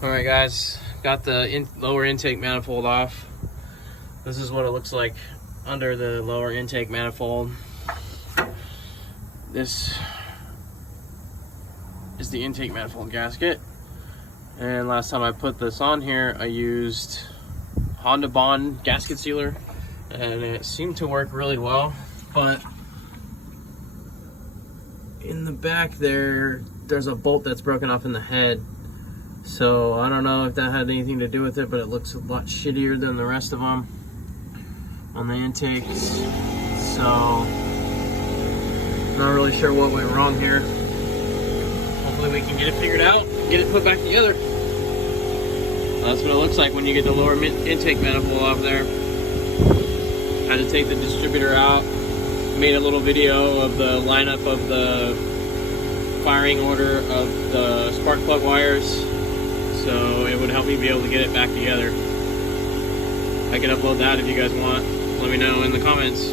Alright guys, got the lower intake manifold off. This is what it looks like under the lower intake manifold. This is the intake manifold gasket. And last time I put this on here, I used Honda Bond gasket sealer, and it seemed to work really well. But in the back there's a bolt that's broken off in the head. So I don't know if that had anything to do with it, but it looks a lot shittier than the rest of them on the intakes. So not really sure what went wrong here. Hopefully we can get it figured out, get it put back together. That's what it looks like when you get the lower intake manifold off there. Had to take the distributor out. Made a little video of the lineup of the firing order of the spark plug wires, so it would help me be able to get it back together. I can upload that if you guys want. Let me know in the comments.